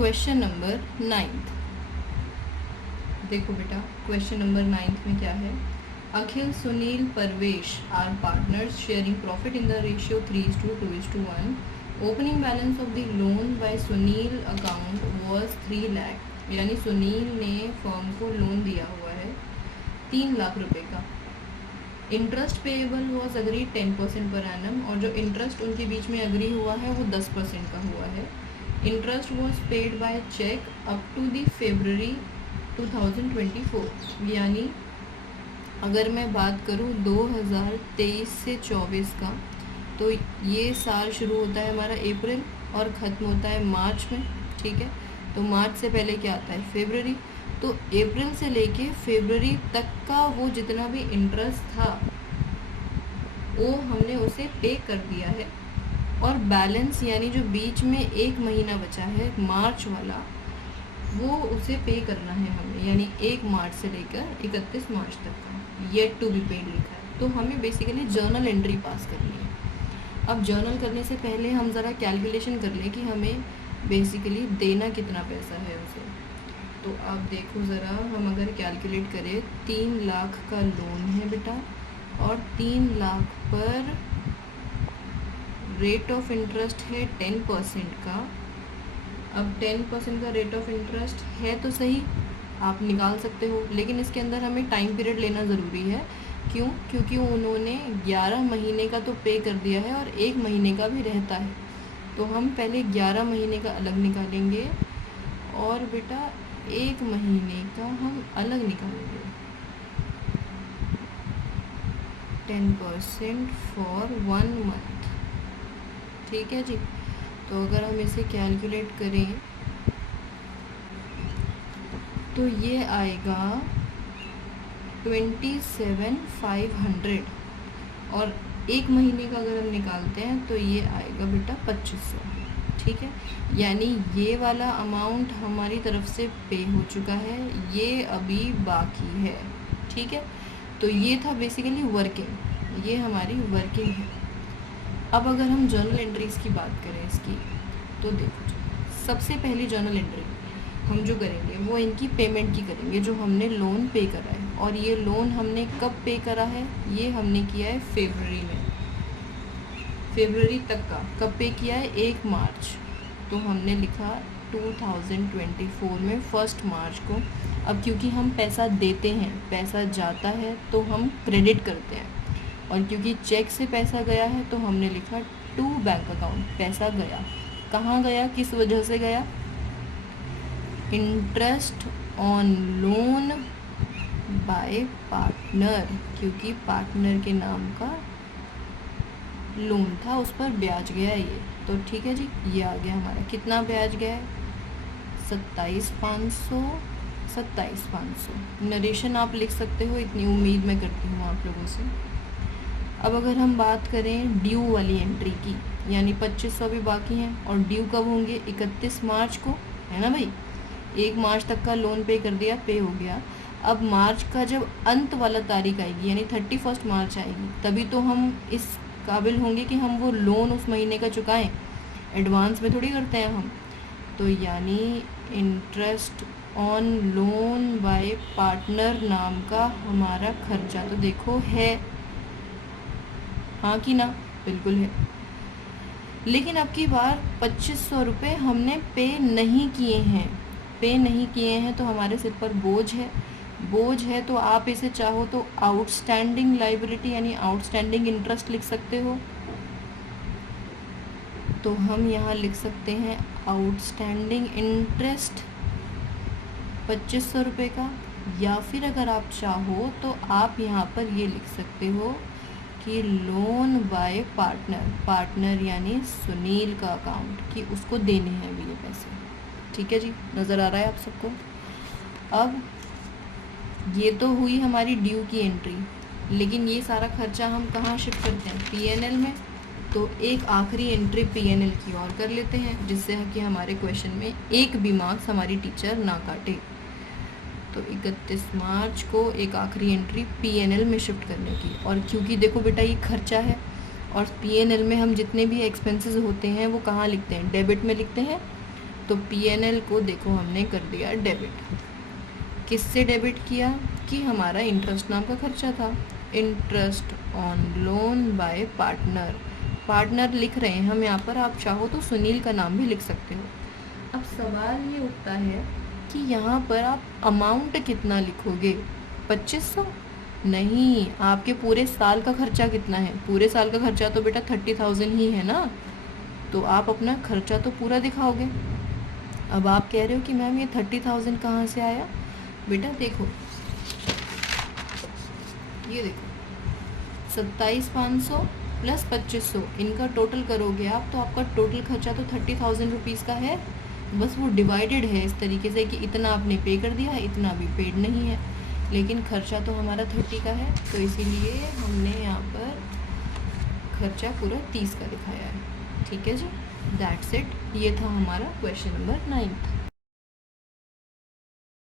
Question number 9। देखो बेटा, question number 9 में क्या है। Akhil, Sunil, Parvesh are partners sharing profit in the ratio 3:2:1। Opening balance of the loan by Sunil account was 3 lakh. यानी सुनील ने फर्म को लोन दिया हुआ है 3 लाख रुपए का। Interest payable was agree 10% per annum, और जो इंटरेस्ट उनके बीच में अग्री हुआ है वो 10% का हुआ है। Interest was paid by cheque up to the February 2024। यानी अगर मैं बात करूँ 2023 से 24 का, तो ये साल शुरू होता है हमारा अप्रैल और ख़त्म होता है मार्च में। ठीक है, तो मार्च से पहले क्या आता है, फरवरी। तो अप्रैल से लेके फरवरी तक का वो जितना भी इंटरेस्ट था वो हमने उसे पे कर दिया है, और बैलेंस यानी जो बीच में 1 महीना बचा है मार्च वाला, वो उसे पे करना है हमें। यानी 1 मार्च से लेकर 31 मार्च तक का येट टू बी पेड लिखा है। तो हमें बेसिकली जर्नल एंट्री पास करनी है। अब जर्नल करने से पहले हम ज़रा कैलकुलेशन कर लें कि हमें बेसिकली देना कितना पैसा है उसे। तो आप देखो ज़रा, हम अगर कैलकुलेट करें 3 लाख का लोन है बेटा, और 3 लाख पर रेट ऑफ इंटरेस्ट है 10% का। अब 10% का रेट ऑफ इंटरेस्ट है तो सही, आप निकाल सकते हो, लेकिन इसके अंदर हमें टाइम पीरियड लेना ज़रूरी है। क्यों? क्योंकि उन्होंने 11 महीने का तो पे कर दिया है और 1 महीने का भी रहता है। तो हम पहले 11 महीने का अलग निकालेंगे और बेटा 1 महीने का हम अलग निकालेंगे। 10% फॉर 1 मंथ। ठीक है जी। तो अगर हम इसे कैलकुलेट करें तो ये आएगा 27,500, और 1 महीने का अगर हम निकालते हैं तो ये आएगा बेटा 2500। ठीक है, यानी ये वाला अमाउंट हमारी तरफ से पे हो चुका है, ये अभी बाकी है। ठीक है, तो ये था बेसिकली वर्किंग, ये हमारी वर्किंग है। अब अगर हम जर्नल एंट्रीज की बात करें इसकी, तो देखो सबसे पहली जर्नल एंट्री हम जो करेंगे वो इनकी पेमेंट की करेंगे, जो हमने लोन पे करा है। और ये लोन हमने कब पे करा है, ये हमने किया है फरवरी में, फरवरी तक का कब पे किया है, 1 मार्च। तो हमने लिखा 2024 में 1 मार्च को। अब क्योंकि हम पैसा देते हैं, पैसा जाता है तो हम क्रेडिट करते हैं, और क्योंकि चेक से पैसा गया है तो हमने लिखा टू बैंक अकाउंट। पैसा गया, कहाँ गया, किस वजह से गया, interest on loan by partner, क्योंकि पार्टनर के नाम का लोन था, उस पर ब्याज गया ये। तो ठीक है जी, ये आ गया हमारा। कितना ब्याज गया है, 27,500। 27,500 नरेशन आप लिख सकते हो, इतनी उम्मीद मैं करती हूँ आप लोगों से। अब अगर हम बात करें ड्यू वाली एंट्री की, यानी 2500 भी बाकी हैं, और ड्यू कब होंगे, 31 मार्च को, है ना भाई। 1 मार्च तक का लोन पे कर दिया, पे हो गया। अब मार्च का जब अंत वाला तारीख आएगी, यानी 31 मार्च आएगी, तभी तो हम इस काबिल होंगे कि हम वो लोन उस महीने का चुकाएं। एडवांस में थोड़ी करते हैं हम। तो यानी interest on loan by partner नाम का हमारा खर्चा तो देखो है, हाँ कि ना, बिल्कुल है। लेकिन अब की बार 2500 रुपये हमने पे नहीं किए हैं। पे नहीं किए हैं तो हमारे सिर पर बोझ है। बोझ है तो आप इसे चाहो तो आउटस्टैंडिंग लाइबिलिटी यानी आउटस्टैंडिंग इंटरेस्ट लिख सकते हो। तो हम यहाँ लिख सकते हैं आउटस्टैंडिंग इंटरेस्ट 2500 रुपये का, या फिर अगर आप चाहो तो आप यहाँ पर ये लिख सकते हो कि लोन बाय पार्टनर, पार्टनर यानी सुनील का अकाउंट, कि उसको देने हैं अभी ये पैसे। ठीक है जी, नज़र आ रहा है आप सबको। अब ये तो हुई हमारी ड्यू की एंट्री, लेकिन ये सारा खर्चा हम कहाँ शिफ्ट करते हैं, पीएनएल में। तो एक आखिरी एंट्री पीएनएल की और कर लेते हैं, जिससे कि हमारे क्वेश्चन में एक भी मार्क्स हमारी टीचर ना काटे। तो 31 मार्च को एक आखिरी एंट्री पीएनएल में शिफ्ट करने की। और क्योंकि देखो बेटा ये खर्चा है, और पीएनएल में हम जितने भी एक्सपेंसेस होते हैं वो कहाँ लिखते हैं, डेबिट में लिखते हैं। तो PNL को देखो हमने कर दिया डेबिट। किससे डेबिट किया कि हमारा इंटरेस्ट नाम का खर्चा था, interest on loan by partner. Partner लिख रहे हैं हम यहाँ पर, आप चाहो तो सुनील का नाम भी लिख सकते हो। अब सवाल ये उठता है कि यहाँ पर आप अमाउंट कितना लिखोगे, 2500? नहीं, आपके पूरे साल का खर्चा कितना है? पूरे साल का खर्चा तो बेटा 30,000 ही है ना, तो आप अपना खर्चा तो पूरा दिखाओगे। अब आप कह रहे हो कि मैम ये 30,000 कहाँ से आया? बेटा देखो, ये देखो 27,500 प्लस 2500, इनका टोटल करोगे आप तो आपका टोटल खर्चा तो 30,000 रुपीज़ का है। बस वो डिवाइडेड है इस तरीके से कि इतना आपने पे कर दिया है, इतना भी पेड नहीं है, लेकिन खर्चा तो हमारा 30 का है, तो इसीलिए हमने यहाँ पर खर्चा पूरा 30 का दिखाया है। ठीक है जी, दैट्स इट। ये था हमारा क्वेश्चन नंबर 9।